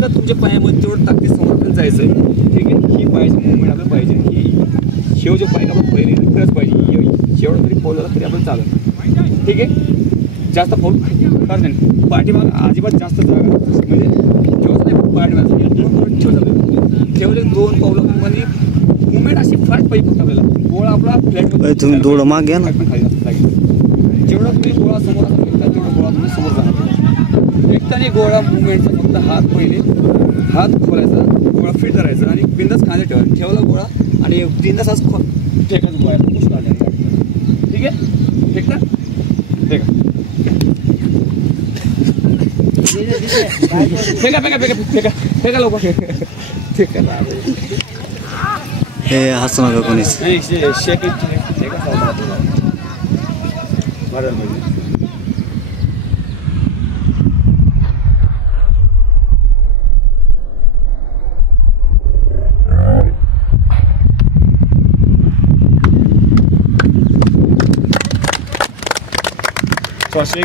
फक्त तुमच्या पायामध्ये तेवढं ताकदीत समोर जायचं आहे. ठीक आहे. ही पायाचं मुवमेंट आपलं पाहिजे. ही शेव जो पाय का आपण पहिले इकडंच पाहिजे. शेवट जरी पाऊल झाला तरी आपण चालेल. ठीक आहे. जास्त पाऊल करायचं नाही. पाठीमाग अजिबात जास्त जागा म्हणजे ठेवायचं नाही. पाठीमाग ठेवले 2 पावलं म्हणजे मुवमेंट अशी फास्ट पाहिजे फक्त आपल्याला. गोळा आपला फ्लॅटमध्ये तुम्ही थोडं माग घ्या ना. जेवढा तुम्ही गोळा समोर असा तेवढा गोळा तुम्ही समोर जाणार. एकट्याने गोळा मुवमेंटचा फक्त हात पहिले हात खोलायचा, गोळा फिट करायचा आणि बिंदास खांदे ठेवला गोळा आणि बिंदास आज फेकायचा गोळा पुश काढायचा. ठीक आहे. फेक ना फेका फेका फेका फेका फेका फेका लवकर फेका. हे हसू नका कोणीच. शेक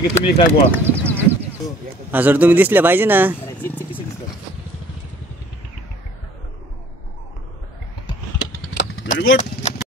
की तुम्ही काय गोळा हा सर तुम्ही दिसले पाहिजे ना. Very good.